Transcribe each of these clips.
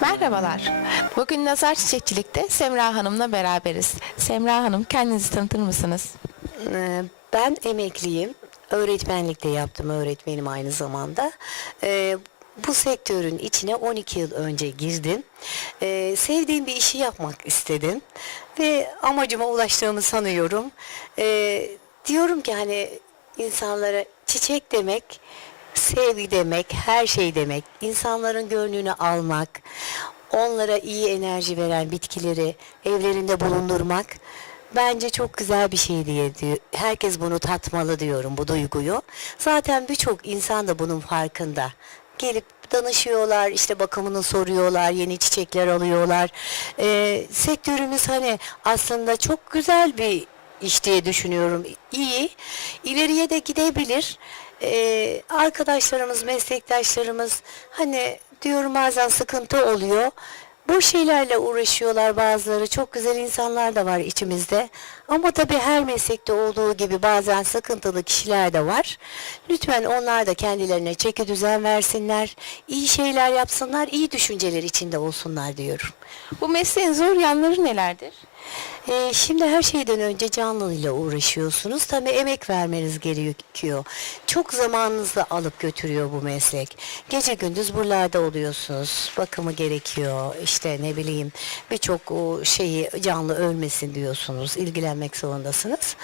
Merhabalar. Bugün Nazar Çiçekçilik'te Semra Hanım'la beraberiz. Semra Hanım kendinizi tanıtır mısınız? Ee, Ben emekliyim. Öğretmenlik de yaptım. Öğretmenim aynı zamanda. Ee, bu sektörün içine 12 yıl önce girdim. Ee, sevdiğim bir işi yapmak istedim. Ve amacıma ulaştığımı sanıyorum. Diyorum ki hani insanlara çiçek demek, sevgi demek, her şey demek. İnsanların gönlünü almak, onlara iyi enerji veren bitkileri evlerinde bulundurmak bence çok güzel bir şey diye diyor. Herkes bunu tatmalı diyorum bu duyguyu. Zaten birçok insan da bunun farkında. Gelip danışıyorlar, işte bakımını soruyorlar, yeni çiçekler alıyorlar. Ee, sektörümüz hani aslında çok güzel bir iş diye düşünüyorum. İyi. İleriye de gidebilir. Ee, arkadaşlarımız, meslektaşlarımız hani diyorum bazen sıkıntı oluyor. Bu şeylerle uğraşıyorlar bazıları. Çok güzel insanlar da var içimizde. Ama tabii her meslekte olduğu gibi bazen sıkıntılı kişiler de var. Lütfen onlar da kendilerine çeki düzen versinler. iyi şeyler yapsınlar, iyi düşünceler içinde olsunlar diyorum. Bu mesleğin zor yanları nelerdir? Ee, şimdi her şeyden önce canlıyla uğraşıyorsunuz. Tabii emek vermeniz gerekiyor. Çok zamanınızı alıp götürüyor bu meslek. Gece gündüz buralarda oluyorsunuz. Bakımı gerekiyor. İşte ne bileyim birçok şeyi canlı ölmesin diyorsunuz. İlgilenmek zorundasınız.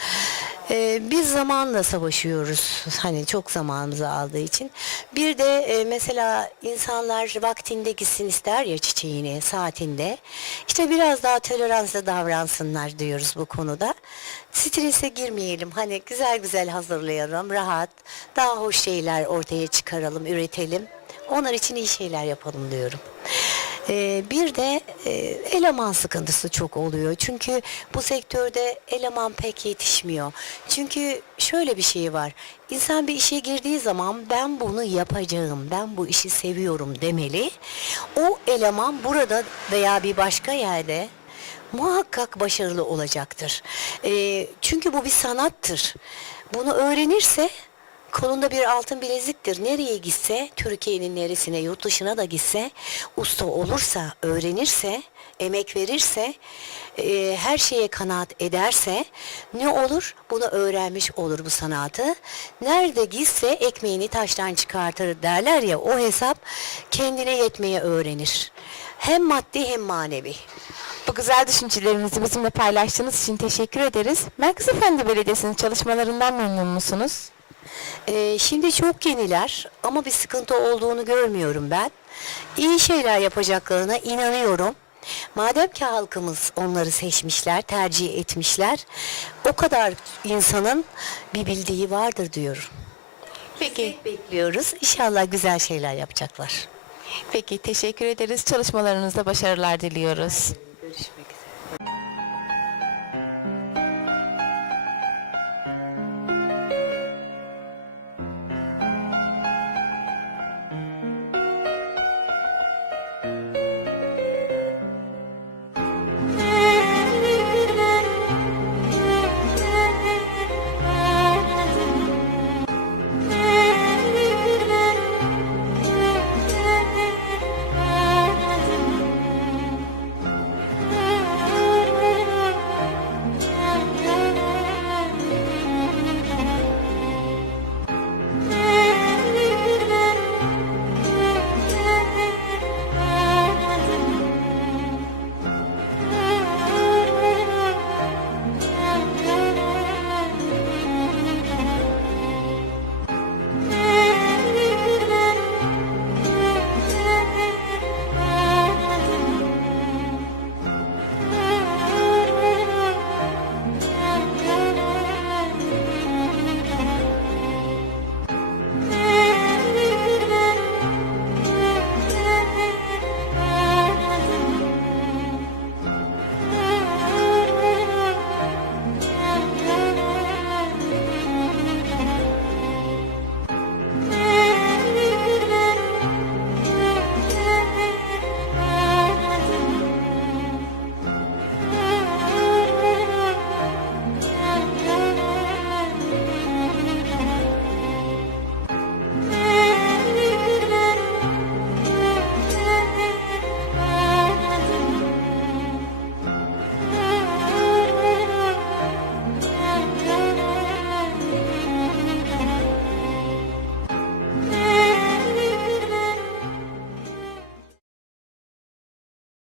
Ee, biz zamanla savaşıyoruz. Hani çok zamanımızı aldığı için. Bir de e, mesela insanlar vaktinde gitsin ister ya çiçeğini, saatinde. İşte biraz daha toleransla davransınlar diyoruz bu konuda. Strese girmeyelim. Hani güzel güzel hazırlayalım, rahat, daha hoş şeyler ortaya çıkaralım, üretelim. Onlar için iyi şeyler yapalım diyorum. Ee, bir de e, eleman sıkıntısı çok oluyor. Çünkü bu sektörde eleman pek yetişmiyor. Çünkü şöyle bir şey var. İnsan bir işe girdiği zaman ben bunu yapacağım, ben bu işi seviyorum demeli. O eleman burada veya bir başka yerde muhakkak başarılı olacaktır. Ee, çünkü bu bir sanattır. Bunu öğrenirse kolunda bir altın bileziktir. Nereye gitse, Türkiye'nin neresine, yurt dışına da gitse, usta olursa, öğrenirse, emek verirse, e, her şeye kanaat ederse ne olur? Bunu öğrenmiş olur bu sanatı. Nerede gitse ekmeğini taştan çıkartır derler ya o hesap kendine yetmeye öğrenir. Hem maddi hem manevi. Bu güzel düşüncelerinizi bizimle paylaştığınız için teşekkür ederiz. Merkez Efendi Belediyesi'nin çalışmalarından memnun musunuz? Ee, şimdi çok yeniler ama bir sıkıntı olduğunu görmüyorum ben. İyi şeyler yapacaklarına inanıyorum. Madem ki halkımız onları seçmişler, tercih etmişler, o kadar insanın bir bildiği vardır diyorum. Peki. Bekliyoruz. İnşallah güzel şeyler yapacaklar. Peki teşekkür ederiz. Çalışmalarınızda başarılar diliyoruz.